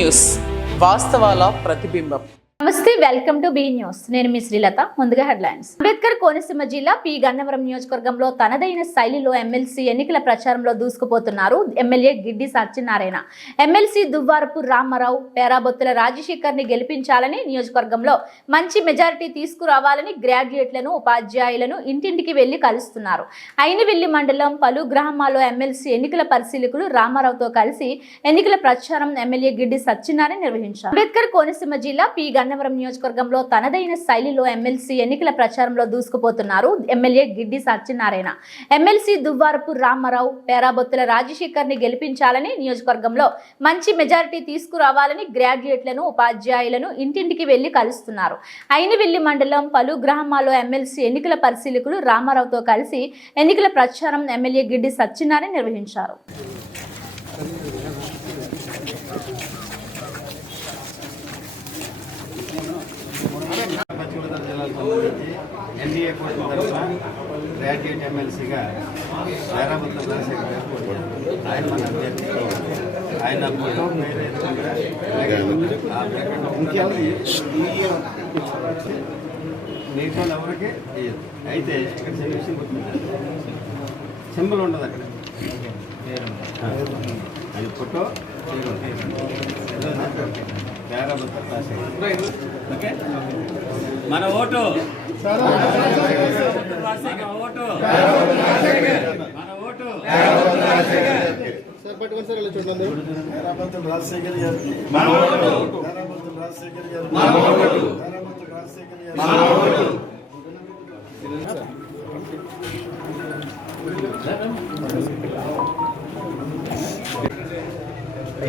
News వాస్తవాల ప్రతిబింబం. నమస్తే, welcome to be news. నేను మీ శ్రీలత. ముందుగా హెడ్లైన్స్. అంబేద్కర్ కోనసీమ జిల్లా పి గన్నవరం నియోజకవర్గంలో తనదైన శైలిలో ఎమ్మెల్సీ ఎన్నికల ప్రచారంలో దూసుకుపోతున్నారు ఎమ్మెల్యే గిడ్డి సత్యనారాయణ. ఎమ్మెల్సీ దువ్వారపు రామారావు పేరాబొత్తుల రాజశేఖర్ ని గెలిపించాలని, నియోజకవర్గంలో మంచి మెజారిటీ తీసుకురావాలని గ్రాడ్యుయేట్లను, ఉపాధ్యాయులను ఇంటింటికి వెళ్లి కలుస్తున్నారు. అయినవిల్లి మండలం పలు గ్రామాల్లో ఎమ్మెల్సీ ఎన్నికల పరిశీలకులు రామారావుతో కలిసి ఎన్నికల ప్రచారం ఎమ్మెల్యే గిడ్డి సత్యనారాయణ నిర్వహించారు. అంబేద్కర్ కోనసీమ జిల్లా పి గన్నవరం నియోజకవర్గంలో తనదైన శైలిలో ఎమ్మెల్సీ ఎన్నికల ప్రచారంలో దూసుకుపోతున్నారు ఎమ్మెల్యే గిడ్డి సత్యనారాయణ. ఎమ్మెల్సీ దువ్వారపు రామారావు పేరాబొత్తుల రాజశేఖర్ ని గెలిపించాలని, నియోజకవర్గంలో మంచి మెజారిటీ తీసుకురావాలని గ్రాడ్యుయేట్లను, ఉపాధ్యాయులను ఇంటింటికి వెళ్లి కలుస్తున్నారు. అయినవిల్లి మండలం పలు గ్రామాల్లో ఎమ్మెల్సీ ఎన్నికల పరిశీలకులు రామారావుతో కలిసి ఎన్నికల ప్రచారం ఎమ్మెల్యే గిడ్డి సత్యనారాయణ నిర్వహించారు. ఎన్డీఏ కూటమి తరఫున గ్రాడ్యుయేట్ ఎమ్మెల్సీగా పేరాబొత్తుల రాజశేఖర్ గారు ఆయన మన అభ్యర్థి. ఆయన ఫోటో మిగతా ఎవరికి అయితే ఇక్కడ విషయం గుర్తుంది, సింబల్ ఉండదు అక్కడ. అది ఫోటో పేరాబొత్తుల రాజశేఖర్. ఓకే, మన ఓటు ఓటు మన ఓటు రాజశేఖర్ గారు.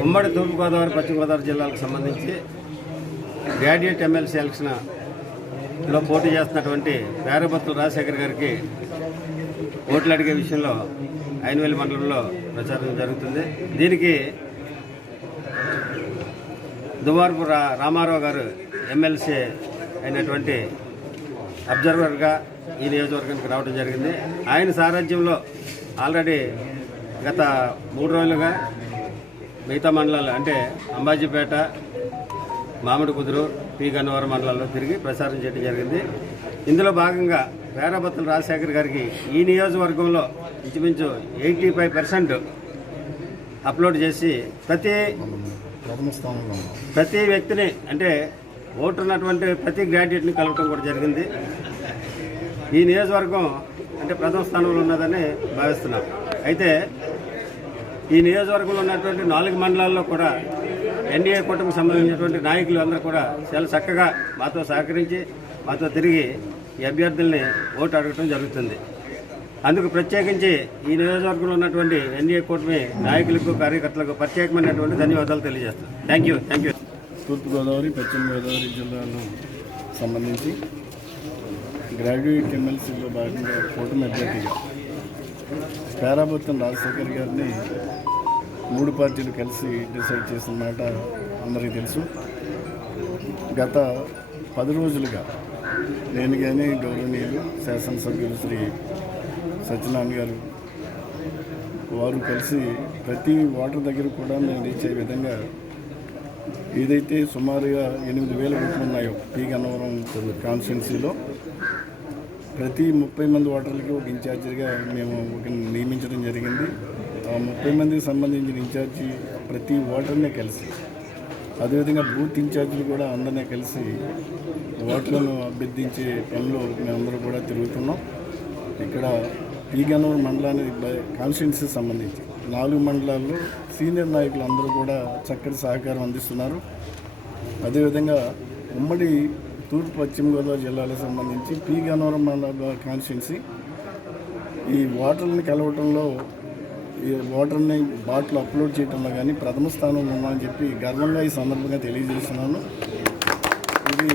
ఉమ్మడి తూర్పుగోదావరి, పశ్చిమ గోదావరి జిల్లాలకు సంబంధించి గ్రాడ్యుయేట్ ఎమ్మెల్సీ ఎలక్షన్లో పోటీ చేస్తున్నటువంటి పేరాబొత్తుల రాజశేఖర్ గారికి ఓట్లు అడిగే విషయంలో అయినవేలి మండలంలో ప్రచారం జరుగుతుంది. దీనికి దువ్వారపు రామారావు గారు ఎమ్మెల్సీ అయినటువంటి అబ్జర్వర్గా ఈ నియోజకవర్గానికి రావడం జరిగింది. ఆయన సారథ్యంలో ఆల్రెడీ గత 3 రోజులుగా మిగతా మండలాలు అంటే అంబాజీపేట, మామిడి కుదురు, పి గన్నవరం మండలాల్లో తిరిగి ప్రచారం చేయడం జరిగింది. ఇందులో భాగంగా పేరాబొత్తుల రాజశేఖర్ గారికి ఈ నియోజకవర్గంలో ఇంచుమించు 85% అప్లోడ్ చేసి ప్రతి వ్యక్తిని అంటే ఓటు ఉన్నటువంటి ప్రతి గ్రాడ్యుయేట్ని కలవటం కూడా జరిగింది. ఈ నియోజకవర్గం అంటే ప్రథమ స్థానంలో ఉన్నదని భావిస్తున్నాం. అయితే ఈ నియోజకవర్గంలో ఉన్నటువంటి 4 మండలాల్లో కూడా ఎన్డీఏ కూటమికి సంబంధించినటువంటి నాయకులు అందరూ కూడా చాలా చక్కగా మాతో సహకరించి మాతో తిరిగి ఈ అభ్యర్థుల్ని ఓటు అడగటం జరుగుతుంది. అందుకు ప్రత్యేకించి ఈ నియోజకవర్గంలో ఉన్నటువంటి ఎన్డీఏ కూటమి నాయకులకు, కార్యకర్తలకు ప్రత్యేకమైనటువంటి ధన్యవాదాలు తెలియజేస్తాను. Thank you. తూర్పుగోదావరి, పశ్చిమ గోదావరి జిల్లాలకు సంబంధించి గ్రాడ్యుయేట్ ఎమ్మెల్సీలో భాగంగా కూటమి అభ్యర్థిగా పేరాబొత్తుల రాజశేఖర్ గారిని 3 పార్టీలు కలిసి డిసైడ్ చేసిన మాట అందరికీ తెలుసు. గత 10 రోజులుగా నేను కానీ గౌరవనీయులు శాసనసభ్యులు శ్రీ సత్యనారాయణ గారు వారు కలిసి ప్రతి ఓటర్ దగ్గర కూడా మేము రీచ్ అయ్యే విధంగా ఏదైతే సుమారుగా 8,000 ఓట్లు ఉన్నాయో పి గన్నవరం కాన్స్టిట్యున్సీలో ప్రతి 30 మంది ఓటర్లకి ఒక ఇన్ఛార్జిగా మేము నియమించడం జరిగింది. ఆ 30 మందికి సంబంధించిన ఇన్ఛార్జి ప్రతి ఓటర్నే కలిసి, అదేవిధంగా బూత్ ఇన్ఛార్జీలు కూడా అందరినీ కలిసి ఓట్లను అభ్యర్థించే పనిలో మేమందరూ కూడా తిరుగుతున్నాం. ఇక్కడ పి గన్నవరం మండలానికి కాన్స్టిట్యున్సీకి సంబంధించి 4 మండలాల్లో సీనియర్ నాయకులు అందరూ కూడా చక్కటి సహకారం అందిస్తున్నారు. అదేవిధంగా ఉమ్మడి తూర్పు పశ్చిమ గోదావరి జిల్లాలకు సంబంధించి పి గన్నవరం మండల కాన్స్టిట్యున్సీ ఈ ఓటర్ని కలవటంలో, ఈ ఓటర్ని బాట్లు అప్లోడ్ చేయడంలో కానీ ప్రథమ స్థానంలో ఉన్నామని చెప్పి గర్వంగా ఈ సందర్భంగా తెలియజేస్తున్నాను. ఇది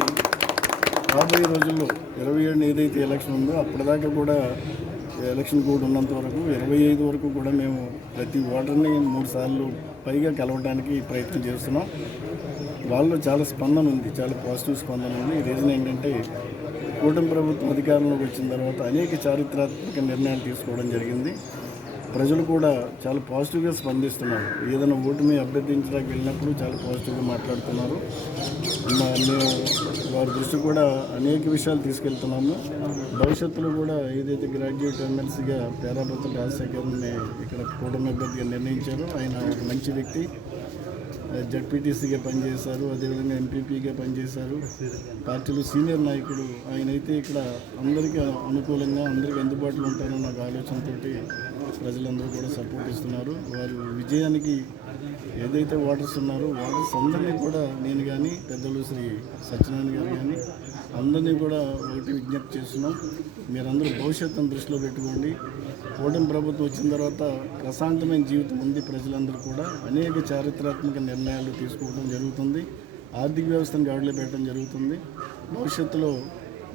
రాబోయే రోజుల్లో 27 ఏదైతే ఎలక్షన్ ఉందో అప్పటిదాకా కూడా ఎలక్షన్ కోడ్ ఉన్నంత వరకు 25 వరకు కూడా మేము ప్రతి ఓటర్ని 3 సార్లు పైగా కలవడానికి ప్రయత్నం చేస్తున్నాం. వాళ్ళలో చాలా స్పందన ఉంది, చాలా పాజిటివ్ స్పందన ఉంది. రీజన్ ఏంటంటే కూటమి ప్రభుత్వం అధికారంలోకి వచ్చిన తర్వాత అనేక చారిత్రాత్మక నిర్ణయాలు తీసుకోవడం జరిగింది. ప్రజలు కూడా చాలా పాజిటివ్గా స్పందిస్తున్నారు. ఏదైనా ఓటుని అభ్యర్థించడానికి వెళ్ళినప్పుడు చాలా పాజిటివ్గా మాట్లాడుతున్నారు. మేము వారి దృష్టి కూడా అనేక విషయాలు తీసుకెళ్తున్నాము. భవిష్యత్తులో కూడా ఏదైతే గ్రాడ్యుయేట్ ఎమ్మెల్సీగా పేరాబత్తుల రాజశేఖర్ని ఇక్కడ కూటమి అభ్యర్థిగా నిర్ణయించారో ఆయన ఒక మంచి వ్యక్తి. జడ్పీటీసీగా పనిచేశారు, అదేవిధంగా ఎంపీపీగా పనిచేశారు, పార్టీలో సీనియర్ నాయకుడు. ఆయన అయితే ఇక్కడ అందరికీ అనుకూలంగా అందరికీ అందుబాటులో ఉంటారన్న ఒక ఆలోచనతోటి ప్రజలందరూ కూడా సపోర్ట్ ఇస్తున్నారు. వారు విజయానికి ఏదైతే ఓటర్స్ ఉన్నారో ఓటర్స్ అందరినీ కూడా నేను కానీ పెద్దలు శ్రీ సత్యనారాయణ గారు కానీ అందరినీ కూడా ఒకటి విజ్ఞప్తి చేస్తున్నాం. మీరందరూ భవిష్యత్తును దృష్టిలో పెట్టుకోండి. కూటమి ప్రభుత్వం వచ్చిన తర్వాత ప్రశాంతమైన జీవితం ఉంది. ప్రజలందరూ కూడా అనేక చారిత్రాత్మక నిర్ణయాలు తీసుకోవడం జరుగుతుంది. ఆర్థిక వ్యవస్థను గాడిలో పెట్టడం జరుగుతుంది. భవిష్యత్తులో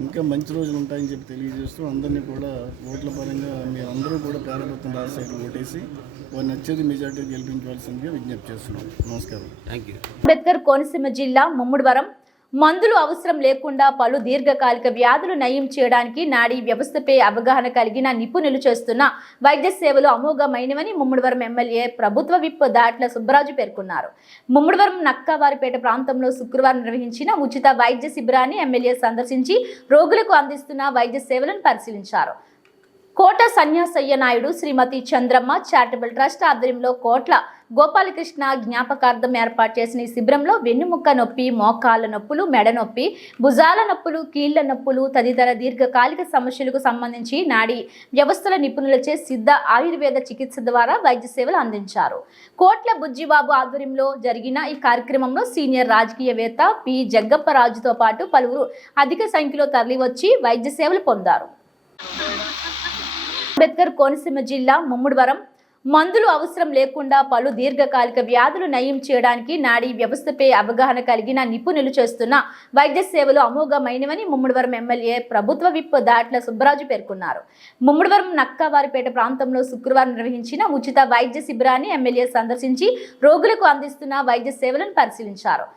ఇంకా మంచి రోజులు ఉంటాయని చెప్పి తెలియజేస్తూ అందరినీ కూడా ఓట్ల పరంగా మీరందరూ కూడా పేరాబత్తుల రాజశేఖర్ ఓటేసి వారు నచ్చేది మెజార్టీ గెలిపించవలసిందిగా విజ్ఞప్తి చేస్తున్నాం. నమస్కారం. Thank you. అంబేద్కర్ కోనసీమ జిల్లా ముమ్మిడివరం మందులు అవసరం లేకుండా పలు దీర్ఘకాలిక వ్యాధులు నయం చేయడానికి నాడీ వ్యవస్థపై అవగాహన కలిగిన నిపుణులు చేస్తున్న వైద్య సేవలు అమోఘమైనవని ముమ్మిడివరం ఎమ్మెల్యే ప్రభుత్వ విప్ దాట్ల సుబ్బరాజు పేర్కొన్నారు. ముమ్మిడివరం నక్కవారిపేట ప్రాంతంలో శుక్రవారం నిర్వహించిన ఉచిత వైద్య శిబిరాన్ని ఎమ్మెల్యే సందర్శించి రోగులకు అందిస్తున్న వైద్య సేవలను పరిశీలించారు. కోట సన్యాసయ్య నాయుడు శ్రీమతి చంద్రమ్మ చారిటబుల్ ట్రస్ట్ ఆధ్వర్యంలో కోట్ల గోపాలకృష్ణ జ్ఞాపకార్థం ఏర్పాటు చేసిన ఈ శిబిరంలో వెన్నుముక్క నొప్పి, మోకాళ్ళ నొప్పులు, మెడ నొప్పి, భుజాల నొప్పులు, కీళ్ల నొప్పులు తదితర దీర్ఘకాలిక సమస్యలకు సంబంధించి నాడీ వ్యవస్థల నిపుణులచే సిద్ధ ఆయుర్వేద చికిత్స ద్వారా వైద్య సేవలు అందించారు. కోట్ల బుజ్జిబాబు ఆధ్వర్యంలో జరిగిన ఈ కార్యక్రమంలో సీనియర్ రాజకీయవేత్త పి జగ్గప్పరాజుతో పాటు పలువురు అధిక సంఖ్యలో తరలివచ్చి వైద్య సేవలు పొందారు. అంబేద్కర్ కోనసీమ జిల్లా ముమ్మిడివరం మందులు అవసరం లేకుండా పలు దీర్ఘకాలిక వ్యాధులు నయం చేయడానికి నాడీ వ్యవస్థపై అవగాహన కలిగిన నిపుణులు చేస్తున్న వైద్య సేవలు అమోఘమైనవని ముమ్మిడివరం ఎమ్మెల్యే ప్రభుత్వ విప్ దాట్ల సుబ్బరాజు పేర్కొన్నారు. ముమ్మిడివరం నక్కవారిపేట ప్రాంతంలో శుక్రవారం నిర్వహించిన ఉచిత వైద్య శిబిరాన్ని ఎమ్మెల్యే సందర్శించి రోగులకు అందిస్తున్న వైద్య సేవలను పరిశీలించారు.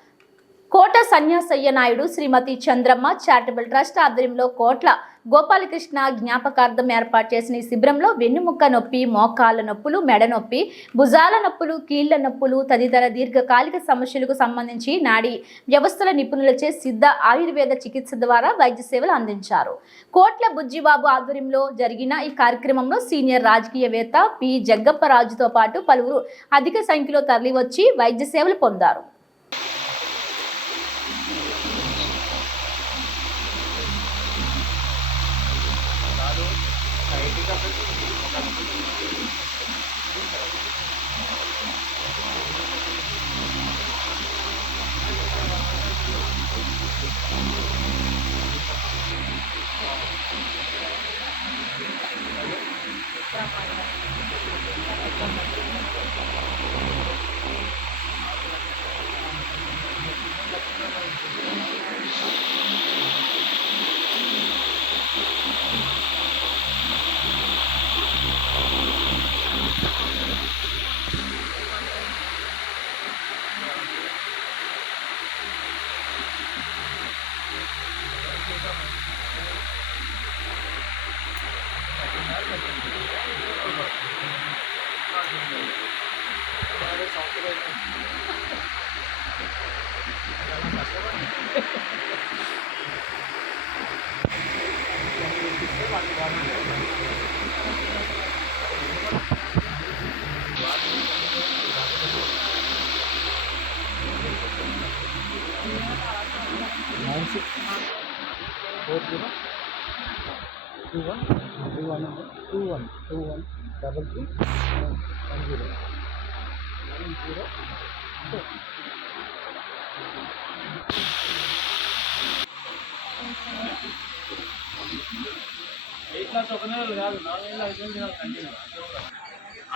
కోట సన్యాసయ్య నాయుడు శ్రీమతి చంద్రమ్మ చారిటబుల్ ట్రస్ట్ ఆధ్వర్యంలో కోట్ల గోపాలకృష్ణ జ్ఞాపకార్థం ఏర్పాటు చేసిన ఈ శిబిరంలో వెన్నుముక్క నొప్పి, మోకాళ్ళ నొప్పులు, మెడ నొప్పి, భుజాల నొప్పులు, కీళ్ల నొప్పులు తదితర దీర్ఘకాలిక సమస్యలకు సంబంధించి నాడీ వ్యవస్థల నిపుణులచే సిద్ధ ఆయుర్వేద చికిత్స ద్వారా వైద్య సేవలు అందించారు. కోట్ల బుజ్జిబాబు ఆధ్వర్యంలో జరిగిన ఈ కార్యక్రమంలో సీనియర్ రాజకీయవేత్త పి జగ్గప్పరాజుతో పాటు పలువురు అధిక సంఖ్యలో తరలివచ్చి వైద్య సేవలు పొందారు.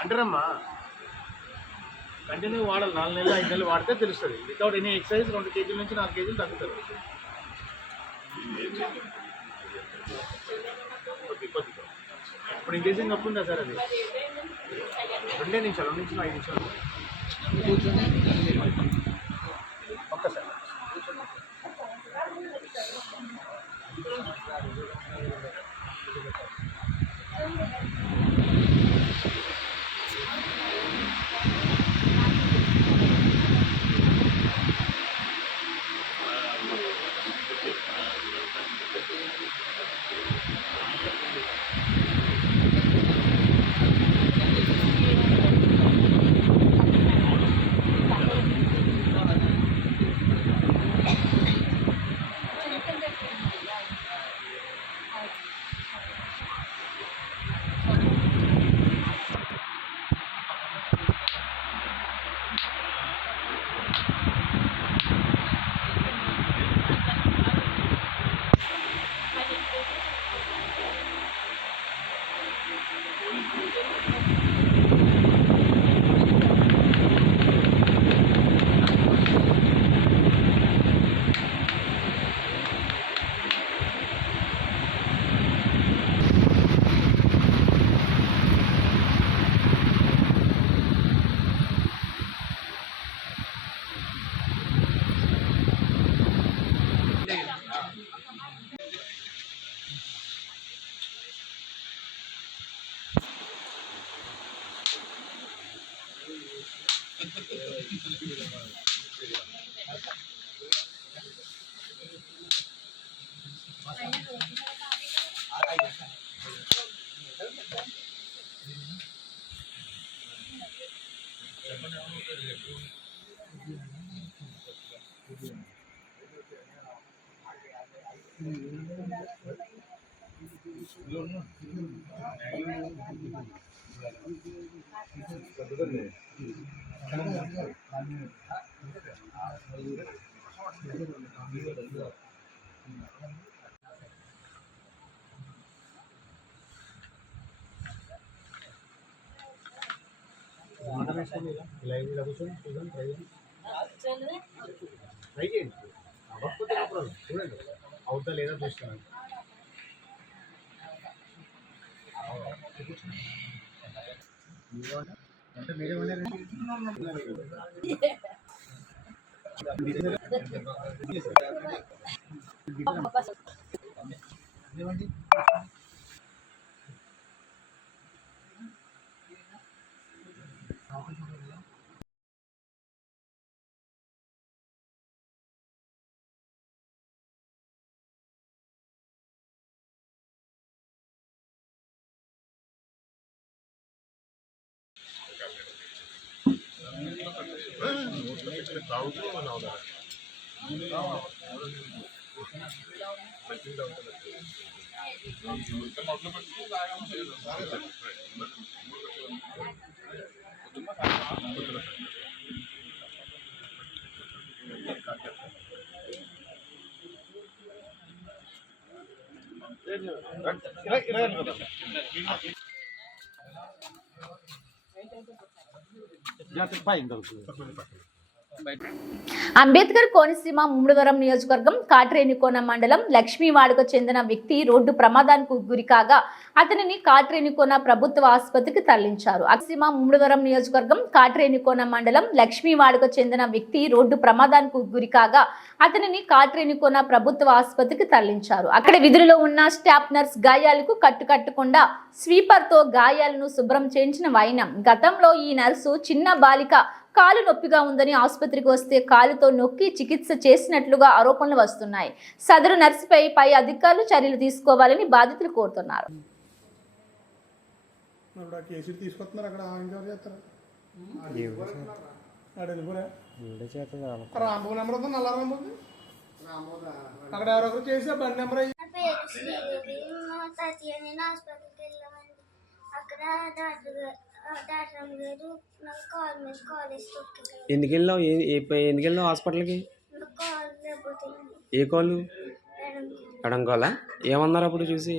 అంటారమ్మా కంటిన్యూ వాడాలి. 4 నెలలు 5 నెలలు వాడితే తెలుస్తుంది. వితౌట్ ఎనీ ఎక్సర్సైజ్ 2 కేజీల నుంచి 4 కేజీలు తగ్గుతారు. కొద్దిగా ఇప్పుడు ఇంకేసింగ్ నొప్పి ఉందా సార్? అది 2 నిమిషాలు 2 నుంచి 5 నిమిషాలు కూర్చొని ఒక్కసారి ట్రై చేయండి, అవ్వకపోతే చూడండి అవుతా లేదా చూస్తున్నాను. అంటే మీరేమన్నారు అంబేద్కర్ కోనసీమ ముమ్మడివరం నియోజకవర్గం కాట్రేనికోన మండలం లక్ష్మీవాడకు చెందిన వ్యక్తి రోడ్డు ప్రమాదానికి గురికాగా అతనిని కాట్రేనికోన ప్రభుత్వ ఆసుపత్రికి తరలించారు. కోనసీమ ముమ్మడివరం నియోజకవర్గం కాట్రేనికోన మండలం లక్ష్మీవాడకు చెందిన వ్యక్తి రోడ్డు ప్రమాదానికి గురికాగా అతనిని కాట్రేనికోన ప్రభుత్వ ఆసుపత్రికి తరలించారు. అక్కడ విధులలో ఉన్న స్టాఫ్ నర్స్ గాయాలకు కట్టుకట్టకుండా స్వీపర్తో గాయాలను శుభ్రం చేయించిన వైనం. గతంలో ఈ నర్సు చిన్న బాలిక కాలు నొప్పిగా ఉందని ఆసుపత్రికి వస్తే కాలుతో నొక్కి చికిత్స చేసినట్లుగా ఆరోపణలు వస్తున్నాయి. సదరు నర్సుపై పై అధికారులు చర్యలు తీసుకోవాలని బాధితులు కోరుతున్నారు. ఎందుకు వెళ్ళావు ఎందుకు వెళ్ళావు హాస్పిటల్కి? ఏ కాలు? ఎడం కాలా? ఏమన్నారు అప్పుడు చూసి?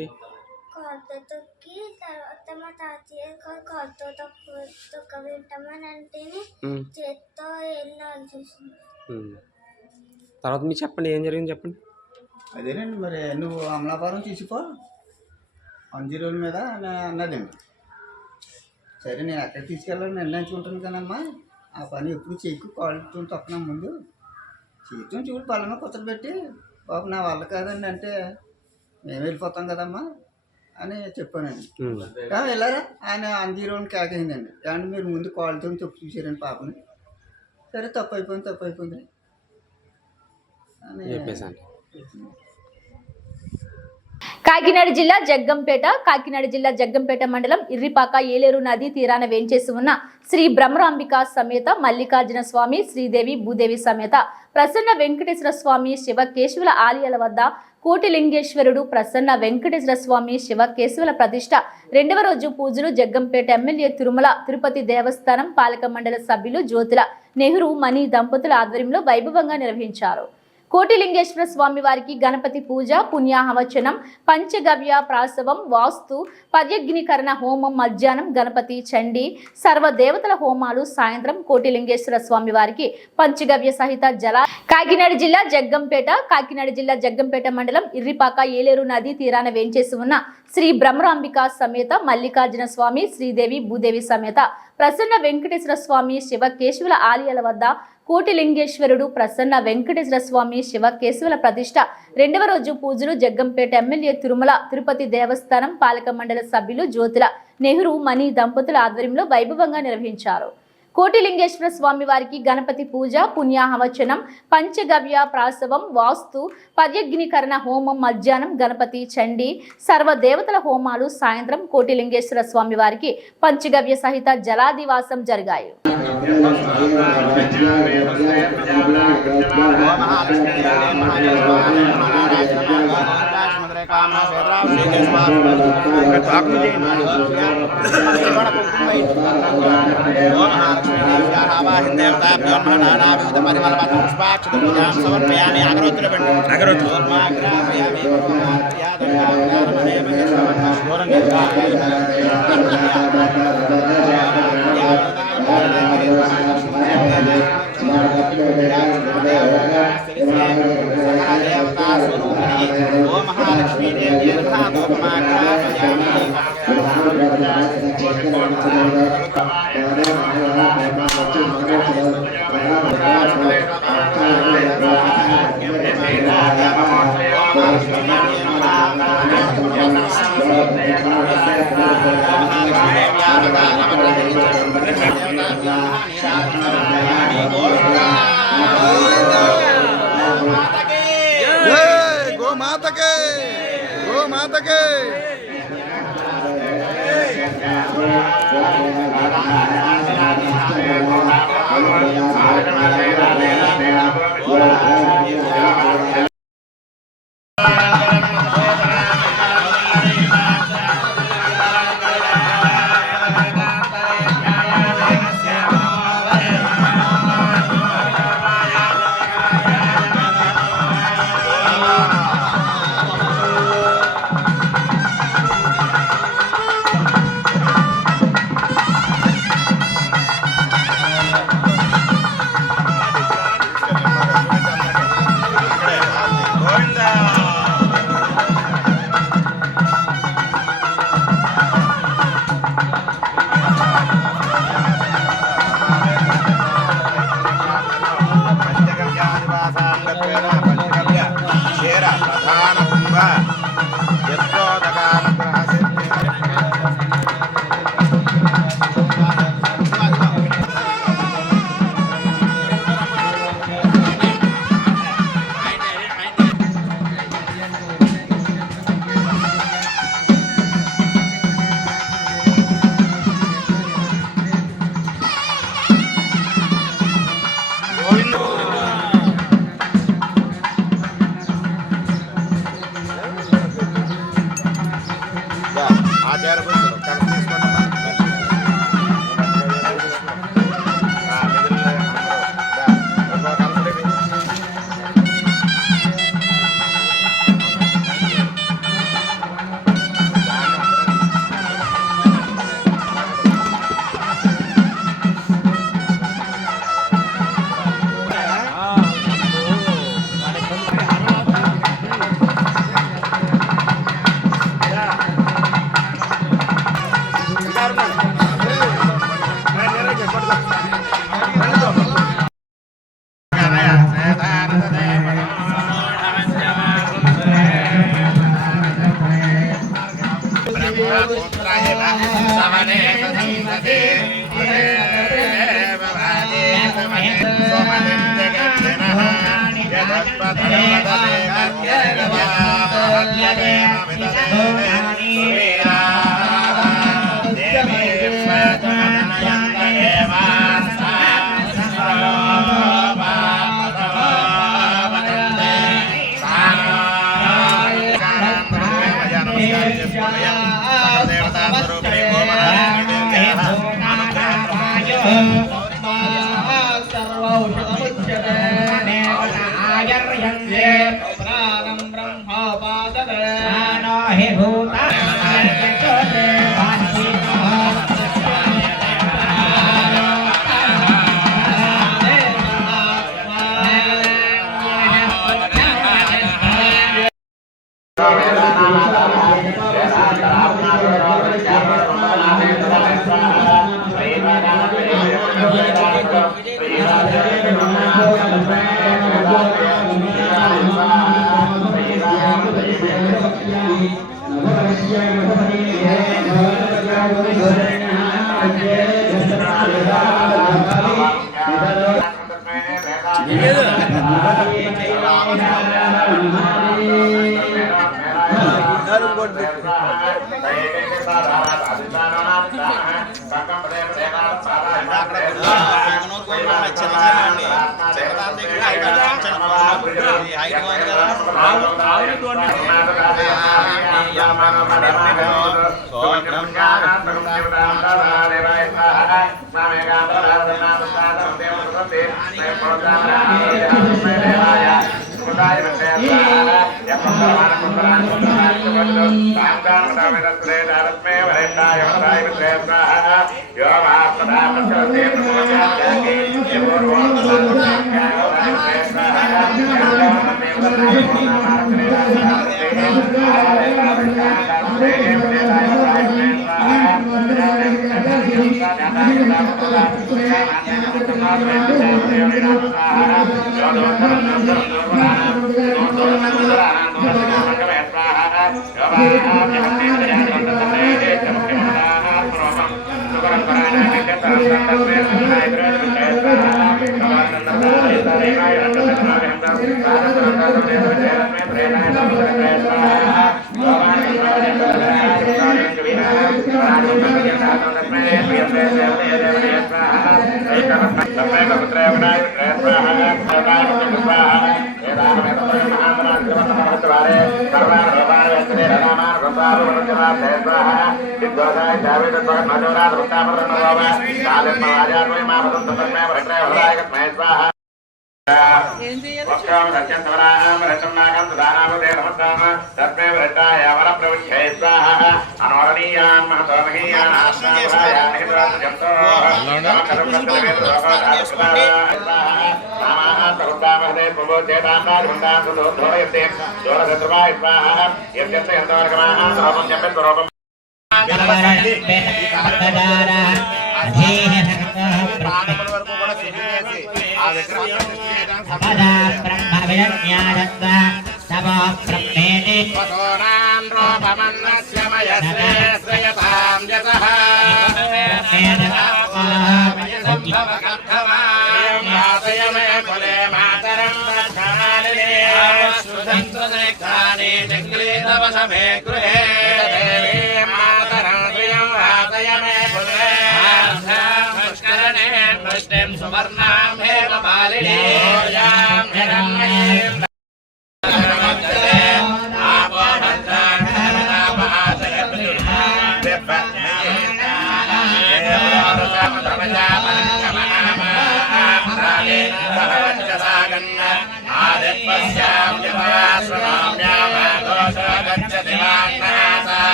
తర్వాత మీరు చెప్పండి, ఏం జరిగింది చెప్పండి. అదేనండి, మరి నువ్వు అమలాపురం తీసుకో 1 రోజుల మీద అన్నదండి. సరే, నేను ఎక్కడ తీసుకెళ్ళాలని నిర్ణయించుకుంటాను కానమ్మా, ఆ పని ఎప్పుడు చెక్కు కాలుతో తొక్కన ముందు చేతితో చూడు పళ్ళ కూర్చోబెట్టి, బాబు నా వల్ల కాదండి అంటే మేము వెళ్ళిపోతాం కదమ్మా అని చెప్పానండి. వెళ్ళారా ఆయన 1 రోజులు కేకైందండి. కానీ మీరు ముందు కాలుతో తొక్కు చూసారండి పాపని. సరే, తప్పు అయిపోయింది అని చెప్పేసాను. కాకినాడ జిల్లా జగ్గంపేట మండలం ఇర్రిపాక ఏలేరు నది తీరాన వేంచేసి ఉన్న శ్రీ బ్రహ్మరాంబిక సమేత మల్లికార్జున స్వామి, శ్రీదేవి భూదేవి సమేత ప్రసన్న వెంకటేశ్వర స్వామి శివకేశవుల ఆలయాల వద్ద కోటిలింగేశ్వరుడు ప్రసన్న వెంకటేశ్వర స్వామి శివకేశవుల ప్రతిష్ట 2వ రోజు పూజలు జగ్గంపేట ఎమ్మెల్యే తిరుమల తిరుపతి దేవస్థానం పాలక మండలి సభ్యులు జ్యోతుల నెహ్రూ మణి దంపతుల ఆధ్వర్యంలో వైభవంగా నిర్వహించారు. కోటిలింగేశ్వర స్వామి వారికి గణపతి పూజ, పుణ్యాహవచనం, పంచగవ్య ప్రాసవం, వాస్తు పర్యగ్నికరణ హోమం మధ్యాహ్నం, గణపతి చండీ సర్వదేవతల హోమాలు సాయంత్రం. కోటిలింగేశ్వర స్వామి వారికి పంచగవ్య సహిత జల. కాకినాడ జిల్లా జగ్గంపేట మండలం ఇర్రిపాక ఏలేరు నది తీరాన వేంచేసి ఉన్న శ్రీ బ్రహ్మరాంబిక సమేత మల్లికార్జున స్వామి, శ్రీదేవి భూదేవి సమేత ప్రసన్న వెంకటేశ్వర స్వామి శివకేశవుల ఆలయాల వద్ద కోటిలింగేశ్వరుడు ప్రసన్న వెంకటేశ్వర స్వామి శివకేశవుల ప్రతిష్ట 2వ రోజు పూజలు జగ్గంపేట ఎమ్మెల్యే తిరుమల తిరుపతి దేవస్థానం పాలక మండలి సభ్యులు జ్యోతుల నెహ్రూ మణి దంపతుల ఆధ్వర్యంలో వైభవంగా నిర్వహించారు. కోటిలింగేశ్వర స్వామి వారికి గణపతి పూజ, పుణ్యాహవచనం, పంచగవ్య ప్రాసవం, వాస్తు పర్యగ్నికరణ హోమం మధ్యాహ్నం, గణపతి చండీ సర్వదేవతల హోమాలు సాయంత్రం. కోటిలింగేశ్వర స్వామి వారికి పంచగవ్య సహిత జలాదివాసం జరిగాయి. గోమాతకే గోమాతకే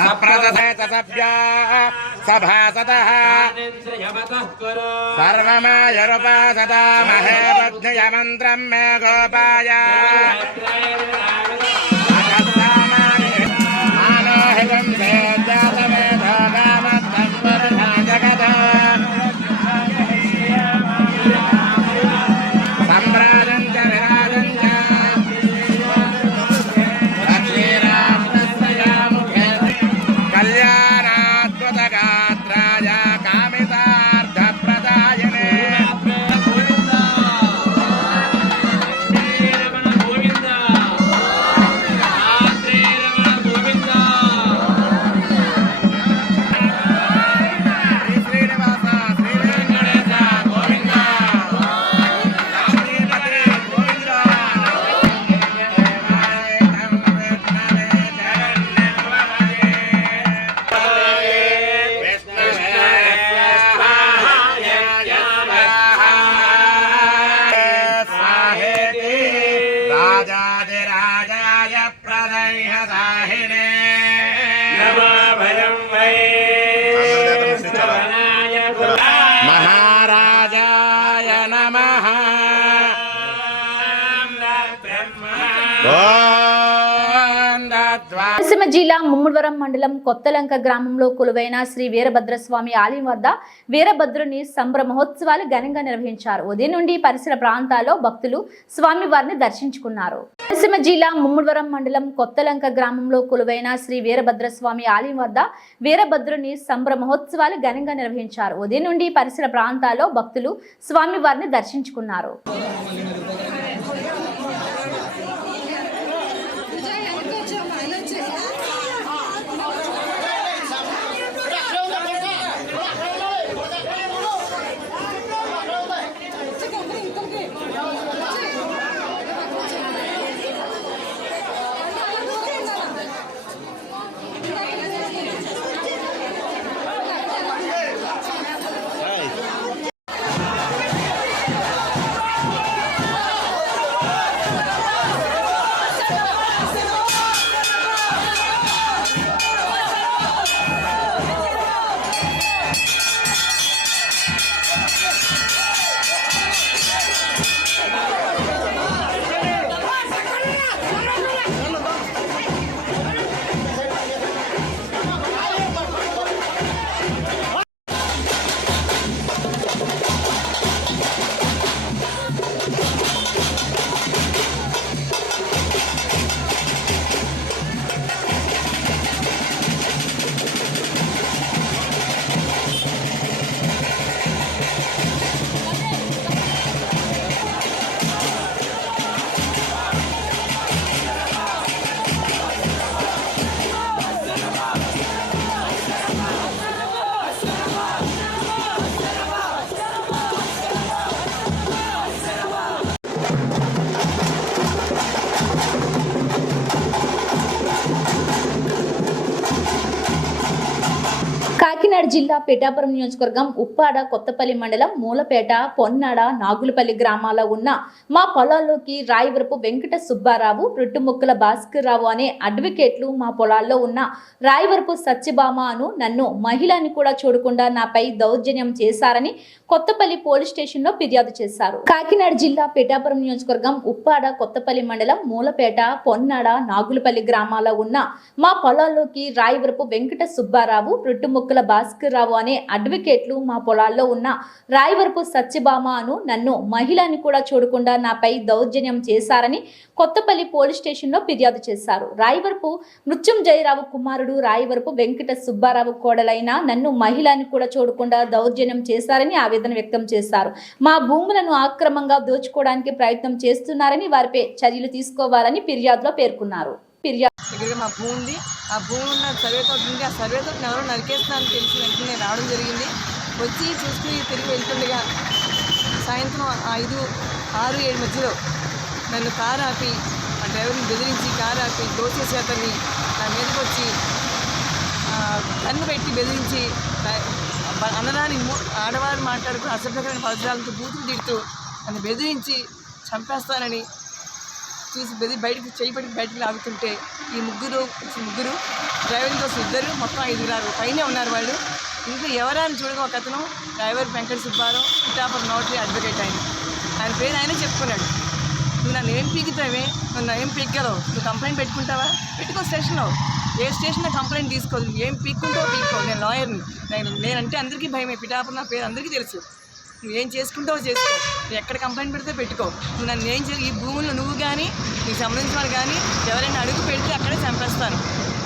సప్రదశేత సభ్యా సభాసతః సర్వమాయరుపాసతామహే బుద్ధ్యమంత్రం మే గోపాయ ఆలోహితం సేద్యాతమేధో కామత్తం వరుణా జగత సంభ్రాజం చ విరాజం చ లక్ష్మీరామస్య కళ్యాణాద్భుతగాత్రాయ కామితార్థప్రదాయనే శ్రీనివాస శ్రీ వెంకటేశ గోవింద శ్రీపతి గోవింద రాజాదిరాజాయ ప్రదయ సాహినే మహారాజాయ నమః కోనసీమ జిల్లా ముమ్మడివరం మండలం కొత్తలంక గ్రామంలో కొలువైన శ్రీ వీరభద్రస్వామి ఆలయం వద్ద వీరభద్రుని సంబర మహోత్సవాలు ఘనంగా నిర్వహించారు. ఉదయం నుండి పరిసర ప్రాంతాల్లో భక్తులు స్వామివారిని దర్శించుకున్నారు. కోనసీమ జిల్లా ముమ్మడివరం మండలం కొత్తలంక గ్రామంలో కొలువైన శ్రీ వీరభద్రస్వామి ఆలయం వద్ద వీరభద్రుని సంబర మహోత్సవాలు ఘనంగా నిర్వహించారు. ఉదయం నుండి పరిసర ప్రాంతాల్లో భక్తులు స్వామివారిని దర్శించుకున్నారు. కాకినాడ జిల్లా పిఠాపురం నియోజకవర్గం ఉప్పాడ కొత్తపల్లి మండలం మూలపేట పొన్నాడ నాగులపల్లి గ్రామాల్లో ఉన్న మా పొలాల్లోకి రాయవరపు వెంకట సుబ్బారావు రొట్టుముక్కల భాస్కర్రావు అనే అడ్వకేట్లు మా పొలాల్లో ఉన్న రాయవరపు సత్యభామ అను నన్ను మహిళని కూడా చూడకుండా నాపై దౌర్జన్యం చేశారని కొత్తపల్లి పోలీస్ స్టేషన్లో ఫిర్యాదు చేశారు. కాకినాడ జిల్లా పిఠాపురం నియోజకవర్గం ఉప్పాడ కొత్తపల్లి మండలం మూలపేట పొన్నాడ నాగులపల్లి గ్రామాల్లో ఉన్న మా పొలాల్లోకి రాయవరపు వెంకట సుబ్బారావు రొట్టుముక్కల భాస్కర్రావు అనే అడ్వకేట్లు మా పొలాల్లో ఉన్న రాయవరపు సత్యభామ అను నన్ను మహిళని కూడా చూడకుండా నాపై దౌర్జన్యం చేశారని కొత్తపల్లి పోలీస్ స్టేషన్లో ఫిర్యాదు చేశారు. రాయవరపు మృత్యుంజయరావు కుమారుడు రాయవరపు వెంకట సుబ్బారావు కోడలైన నన్ను మహిళని కూడా చూడకుండా దౌర్జన్యం చేశారని ఆవేదన వ్యక్తం చేశారు. మా భూములను ఆక్రమంగా దోచుకోవడానికి ప్రయత్నం చేస్తున్నారని వారిపై చర్యలు తీసుకోవాలని ఫిర్యాదులో పేర్కొన్నారు. ఇక్కడ మా భూమి ఉంది, ఆ భూమి ఉన్న సర్వే కోర్టు ఉంది. ఆ సర్వే కోర్టుని ఎవరో నరికేస్తున్నారని తెలిసి వెంటనే రావడం జరిగింది. వచ్చి చూసుకుని తిరిగి వెళ్తుండగా సాయంత్రం 5, 6, 7 మధ్యలో నన్ను కారు ఆపి ఆ డ్రైవర్ని బెదిరించి కారు ఆపి దోచేసి అతన్ని నా మీదకి వచ్చి కన్ను పెట్టి బెదిరించి అన్నదాని ఆడవారు మాట్లాడుకుని అసభ్యకరమైన పదజాలతో బూతులు తిడుతూ నన్ను బెదిరించి చంపేస్తానని చూసి బయటకు చేయబడి బయటకు లాగుతుంటే ఈ ముగ్గురు డ్రైవర్ కోసం 2 మొత్తం 5 పైనే ఉన్నారు వాళ్ళు. ఇంకా ఎవరా అని చూడగా ఒక అతను driver Venkata Subbarao, Pithapuram notary advocate ఆయన పేరు ఆయనే చెప్పుకున్నాడు. నువ్వు నన్ను ఏం పీకుతావే, నన్ను ఏం పీక్కగలవు, నువ్వు కంప్లైంట్ పెట్టుకుంటావా, పెట్టుకో స్టేషన్లో, ఏ స్టేషన్లో కంప్లైంట్ తీసుకోదు, ఏం పీక్కుంటావో పీక్కో, నేను లాయర్ని, నేనంటే అందరికీ భయమే, పిఠాపురం నా పేరు అందరికీ తెలుసు, నువ్వు ఏం చేసుకుంటావో చేసుకో, నువ్వు ఎక్కడ కంప్లైంట్ పెడితే పెట్టుకో, నువ్వు నన్ను ఏం చేయాలి, ఈ భూముల్లో నువ్వు కానీ నీకు సంబంధించిన వాళ్ళు కానీ ఎవరైనా అడుగు పెడితే అక్కడే చంపేస్తాను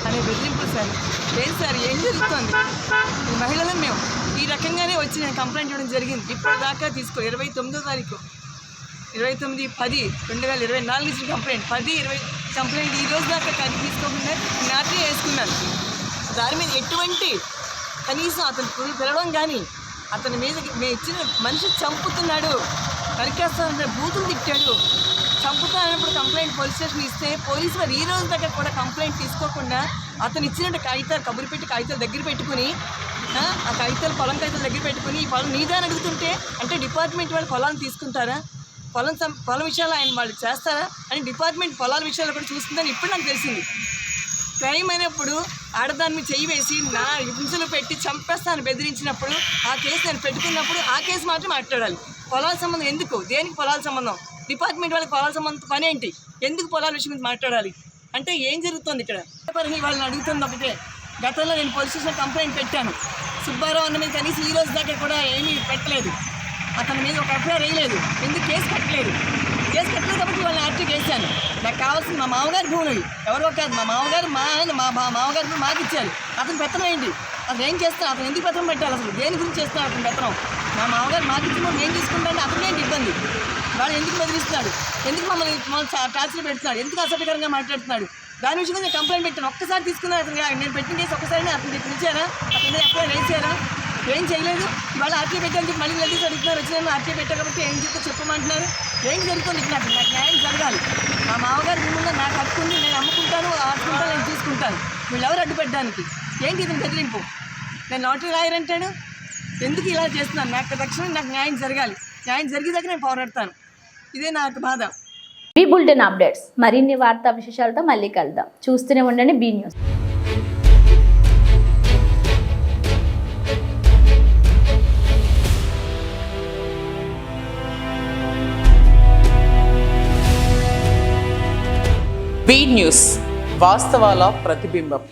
అనే బెదిరింపులు సార్. లేదు సార్, ఏం జరుగుతుంది, ఈ మహిళలను మేము ఈ రకంగానే వచ్చి నేను కంప్లైంట్ ఇవ్వడం జరిగింది. ఇప్పటిదాకా తీసుకో 29వ తారీఖు 29/10/2024 ఇచ్చిన కంప్లైంట్ 10/20 కంప్లైంట్ ఈ రోజు దాకా అది తీసుకోకుండా నాటే వేసుకున్నాను. దాని మీద ఎటువంటి కనీసం అతను పిలవడం కానీ అతని మీద మేము ఇచ్చిన మనిషి చంపుతున్నాడు, నరికేస్తానంటే బూతులు తిట్టాడు, చంపుతానప్పుడు కంప్లైంట్ పోలీస్ స్టేషన్ ఇస్తే పోలీసు వారు ఈ రోజు దగ్గర కూడా కంప్లైంట్ తీసుకోకుండా అతను ఇచ్చినట్టు కాగితాలు కబురు పెట్టి కాగితాలు దగ్గర పెట్టుకుని ఆ కాగితాలు పొలం కాగితాలు దగ్గర పెట్టుకుని ఈ పొలం నీదా అని అడుగుతుంటే అంటే డిపార్ట్మెంట్ వాళ్ళు పొలాన్ని తీసుకుంటారా, పొలం విషయాలు ఆయన వాళ్ళు చేస్తారా అని డిపార్ట్మెంట్ పొలాల విషయాలు కూడా చూస్తుందని ఇప్పుడు నాకు తెలిసింది. క్రైమ్ అయినప్పుడు ఆడదాన్ని చెయ్యి వేసి నా హింసలు పెట్టి చంపేస్తాను బెదిరించినప్పుడు ఆ కేసు నేను పెట్టుకున్నప్పుడు ఆ కేసు మాత్రం మాట్లాడాలి. పొలాల సంబంధం ఎందుకు, దేనికి పొలాల సంబంధం, డిపార్ట్మెంట్ వాళ్ళకి పొలాల సంబంధం పని ఏంటి, ఎందుకు పొలాల విషయం మీద మాట్లాడాలి అంటే ఏం జరుగుతుంది ఇక్కడ పని వాళ్ళని అడుగుతుంది ఒకటే. గతంలో నేను పోలీస్ స్టేషన్ కంప్లైంట్ పెట్టాను, సుబ్బారావు అన్న మీద కనీసం ఈ రోజు దాకా కూడా ఏమీ పెట్టలేదు, అతని మీద ఒక ఎఫ్ఐఆర్ వేయలేదు, ఎందుకు కేసు కట్టలేదు కాబట్టి వాళ్ళని ఆర్టీ చేశాను. నాకు కావాల్సింది మా మామగారి భూములు, ఎవరో కాదు మా మామగారు మా మామగారి భూమి మాకు ఇచ్చారు, అతను పెత్తనం ఏంటి, అతను ఏం చేస్తాను, అతను ఎందుకు పెత్తనం పెట్టాలి, అసలు దేని గురించి చేస్తాను అతను పెత్తనం, మా మామగారు మాకు ఇచ్చిన నేను తీసుకుంటాను, అతను ఏంటి ఇబ్బంది, వాళ్ళు ఎందుకు బెదిరిస్తున్నాడు, ఎందుకు మమ్మల్ని టార్చర్ పెడుతున్నాడు, ఎందుకు అసభ్యకరంగా మాట్లాడుతున్నాడు, దాని విషయంలో నేను కంప్లైంట్ పెట్టాను. ఒక్కసారి తీసుకున్నాను అతను, నేను పెట్టిన కేసు ఒక్కసారి అతను పిలిచారా, అతను ఎఫ్ఐఆర్ వేసారా, ఏం చేయలేదు. వాళ్ళు ఆర్టీ పెట్టాలని చెప్పి మళ్ళీ వెళ్ళి అడుగుతున్నారు, వచ్చిన ఆర్టీ పెట్టా కాబట్టి ఏం చెప్తే చెప్పమంటున్నారు, ఏం జరుగుతుంది నాకు న్యాయం జరగాలి, మా మామగారి భూముల్లో నాకు హక్కుంది, నేను అమ్ముకుంటాను, ఆడుకుంటాను, నేను తీసుకుంటాను, వీళ్ళు ఎవరు అడ్డు పెట్టడానికి, ఏంటి ఇతను బెదిరింపు, నేను లాటరీ లాయర్ అంటాడు, ఎందుకు ఇలా చేస్తున్నాను, నాకు తక్షణం నాకు న్యాయం జరగాలి, న్యాయం జరిగేదాకా నేను పోరాడతాను, ఇదే నాకు బాధ. ఈ బులెటిన్ అప్డేట్స్ మరిన్ని వార్తా విశేషాలతో మళ్ళీ కలుద్దాం, చూస్తూనే ఉండండి బీ న్యూస్. బీ న్యూస్, వాస్తవాల ప్రతిబింబం.